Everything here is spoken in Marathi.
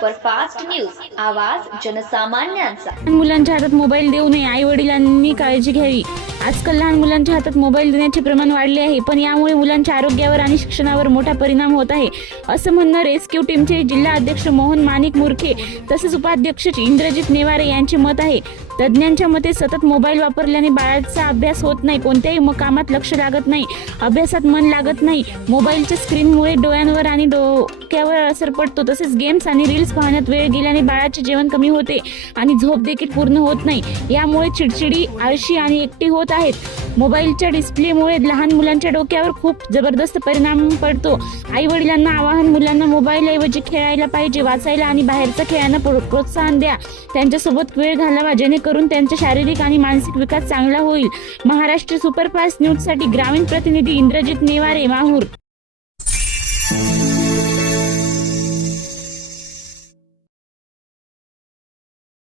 सुपरफास्ट न्यूज, आवाज जनसामान्यांचा। मुलांच्या हातात मोबाईल देऊ नये, आई वडिलांनी काळजी घ्यावी। आजकाल लहान मुलांच्या हातात मोबाईल देण्याचे प्रमाण वाढले आहे, पण यामुळे मुलांच्या आरोग्यावर आणि शिक्षणावर मोठा परिणाम होत आहे, असं म्हणणं रेस्क्यू टीमचे जिल्हा अध्यक्ष मोहन माणिक मुरखे तसेच उपाध्यक्ष इंद्रजित नेवारे यांचे मत आहे। तज्ज्ञांच्या मते सतत मोबाईल वापरल्याने बाळाचा अभ्यास होत नाही, कोणत्याही कामात लक्ष लागत नाही, अभ्यासात मन लागत नाही। मोबाईलच्या स्क्रीनमुळे डोळ्यांवर आणि डोक्यावर असर पडतो, तसेच गेम्स आणि रील्स पाहण्यात वेळ गेल्याने बाळाचे जेवण कमी होते आणि झोप देखील पूर्ण होत नाही। यामुळे चिडचिडी, आळशी आणि एकटी होत आहेत। मोबाईलच्या डिस्प्लेमुळे लहान मुलांच्या डोक्यावर खूप जबरदस्त परिणाम पडतो। आई वडिलांना आवाहन, मुलांना मोबाईल ऐवजी खेळायला पाहिजे, वाचायला आणि बाहेरच्या खेळांना प्रोत्साहन द्या, त्यांच्यासोबत वेळ घालवा, जेणेकरून त्यांचा शारीरिक आणि मानसिक विकास चांगला होईल। महाराष्ट्र सुपरफास्ट न्यूज साठी ग्रामीण प्रतिनिधी इंद्रजित नेवारे, माहूर।